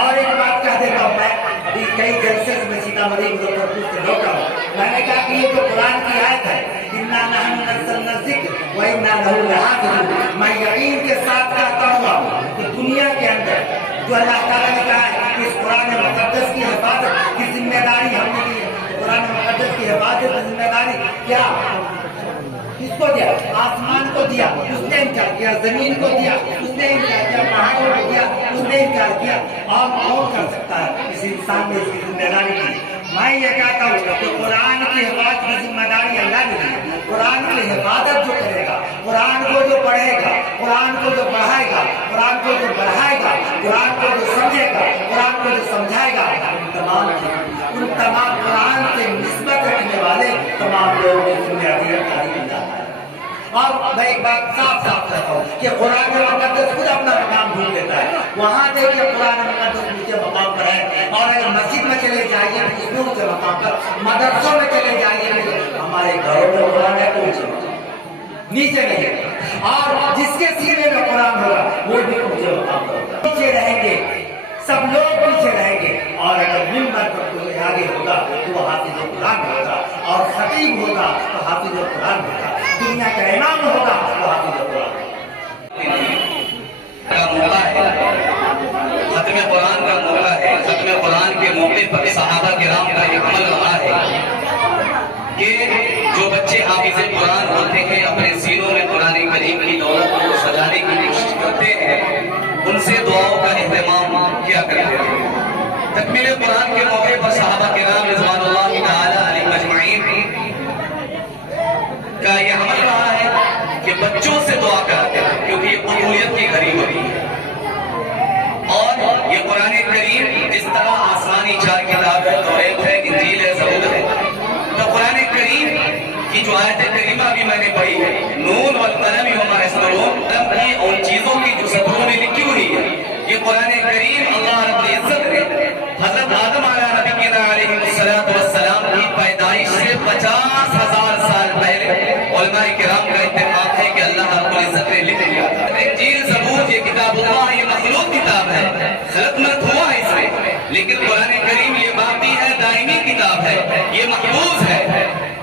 اور ایک بات کہہ دیتا ہوں، میں ابھی کئی جلسے سے میں سیتامڑھی مظفرپور سے لوٹا ہوں، میں نے کہا کہ یہ جو قرآن کی آیت ہے اِنَّا نَحْنُ نَزَّلْنَا الذِّكْرَ وَإِنَّا لَهُ لَحَافِظُونَ، میں یقین کے ساتھ کہتا ہوں کہ دنیا کے اندر جو اللہ تعالیٰ نے کہا ہے کہ اس قرآن مقدس کی حفاظت کی ذمہ داری ہم نے لی ہے، قرآن مقدس کی حفاظت کی ذمہ داری کیا کس کو دیا؟ آسمان کو دیا، اس نے انکار کیا، زمین کو دیا، اس نے انکار کیا، پہاڑوں کو دیا، اس نے انکار کیا، اور کون کر سکتا ہے؟ اس انسان نے اس کی ذمہ داری کی۔ میں یہ کہتا ہوں کہ قرآن کی حفاظت کی ذمہ داری اللہ نے دی، قرآن کی حفاظت جو کرے گا، قرآن کو جو پڑھے گا، قرآن کو جو پڑھائے گا، قرآن کو جو بڑھائے گا، قرآن کو جو سمجھے گا، قرآن کو جو سمجھائے گا، ان تمام قرآن سے نسبت رکھنے والے تمام لوگوں کی بنیادیت تعلیم جاتا ہے۔ اور میں ایک بات صاف صاف کہتا ہوں کہ قرآن مقدس خود اپنا مقام ڈھونڈ لیتا ہے، وہاں دیکھیے قرآن مقدس نیچے مقام پر ہے، اور اگر مسجد میں چلے جائیے تو اس میں اونچے مقام پر، مدرسوں میں چلے جائیے تو ہمارے گھروں میں قرآن ہے تو اونچے مقام نیچے نہیں ہے، اور جس کے سینے میں قرآن ہوگا وہ بھی اونچے مقام پر ہوگا۔ پیچھے رہیں گے، سب لوگ پیچھے رہیں گے، اور اگر منبر پر کوئی آگے ہوگا تو وہ حافظ قرآن ہوگا، اور خطیب ہوگا تو حافظ قرآن ہوگا، دنیا کا امام ہوگا تو حافظ قرآن کا موقع ہے، ختم قرآن کا موقع ہے۔ ختم قرآن کے موقع پر صحابہ کرام کا یہ عمل رہا ہے کہ جو بچے حافظ قرآن ہوتے ہیں اپنے سینوں میں قرآن کریم کی دولت کو سجانے کی کوشش کرتے ہیں، ان سے دعاؤں کا اہتمام کیا کرتے ہیں۔ تکمیل قرآن کے موقع پر صحابہ کرام رضوان اللہ تعالی علیہم اجمعین کا یہ عمل رہا ہے کہ بچوں سے دعا کراتے ہیں، کیونکہ یہ قبولیت کی گھڑی ہوتی ہے، اور یہ قرآن کریم جس طرح آسمانی چار کتاب ہے، توریت ہے، انجیل ہے، زبور ہے، تو قرآن کریم کی جو آیت کریمہ بھی میں نے پڑھی ہے، نون والقلم وما یسطرون، قلم کی ان چیزوں کی جو سطروں میں لکھی ہوئی ہے، یہ قرآن کریم اللہ رب العزت نے حضرت آدم علیہ نبینا علیہ السلام کی پیدائش سے 50,000 سال پہلے علماء کرام کا اتفاق ہے کہ اللہ رب العزت نے لکھ دیا تھا۔ انجیل زبور یہ کتاب اللہ، یہ مخلوق کتاب ہے، خلق مت ہوا ہے اس میں، لیکن قرآن کریم یہ باقی ہے، دائمی کتاب ہے، یہ محفوظ ہے،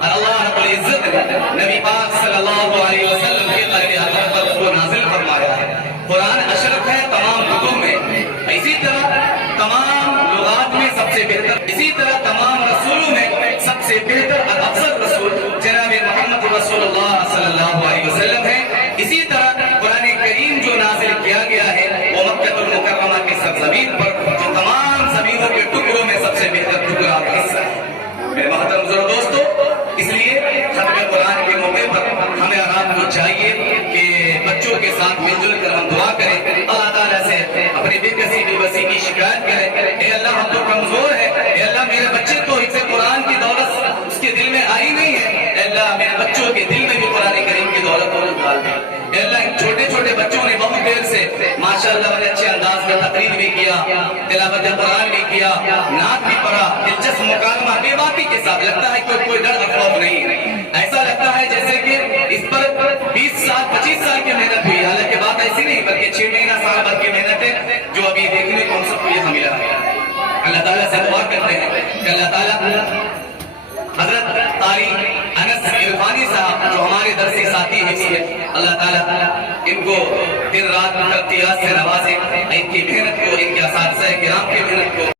اور اللہ رب العزت نے نبی پاک صلی اللہ علیہ وسلم کے قلب اطہر پر اس کو نازل فرمایا ہے۔ قرآن اشرف ہے تمام کتب میں، اسی طرح تمام لغات میں سب سے بہتر، اسی طرح تمام رسولوں میں سب سے بہتر اور افضل رسول جناب محمد رسول اللہ صلی اللہ علیہ وسلم ہے۔ اسی طرح قرآن کریم جو نازل کیا گیا ہے وہ مکہ المکرمہ کی سرزمین پر، جو تمام زمینوں کے ٹکڑوں میں سب سے بہتر ٹکڑا کا حصہ ہے۔ میرے محترم بزرگ دوستو، اس لیے ختم قرآن کے موقع پر ہمیں آپ کو چاہیے کہ بچوں کے ساتھ مل جل کر ہم دعا کریں، اللہ تعالیٰ سے اپنی بے کسی بے بسی کی شکایت کریں، اے اللہ ہم تو کمزور ہیں، اے اللہ میرے بچے تو حفظ قرآن کی دولت اس کے دل میں آئی نہیں ہے، اے اللہ میرے بچوں کے دل میں بھی قرآن کریم کی دولت کو ڈال دیں۔ اے اللہ ان چھوٹے چھوٹے بچوں نے بہت دیر سے ماشاءاللہ بڑے اچھے انداز میں تقریر بھی کیا، تلاوت قرآن بھی کیا، نعت بھی پڑھا، دلچسپ مکالمہ بے باکی کے ساتھ، لگتا ہے کوئی ڈر اور خوف نہیں ہے، ایسا لگتا ہے جیسے کہ اس پر 20 سال 25 سال کی محنت ہوئی، حالانکہ بات ایسی نہیں بلکہ 6 مہینہ سال بھر کی محنت ہے جو ابھی دیکھنے کو ہم سب کو یہاں ملا ہے۔ اللہ تعالیٰ سے دعا کرتے ہیں کہ اللہ تعالیٰ حضرت قاری انس عرفانی صاحب جو ہمارے درسی ساتھی ہیں، اللہ تعالیٰ ان کو دن رات ترتیبات سے نوازے، ان کی محنت کو، ان کے اساتذہ کرام کی محنت کو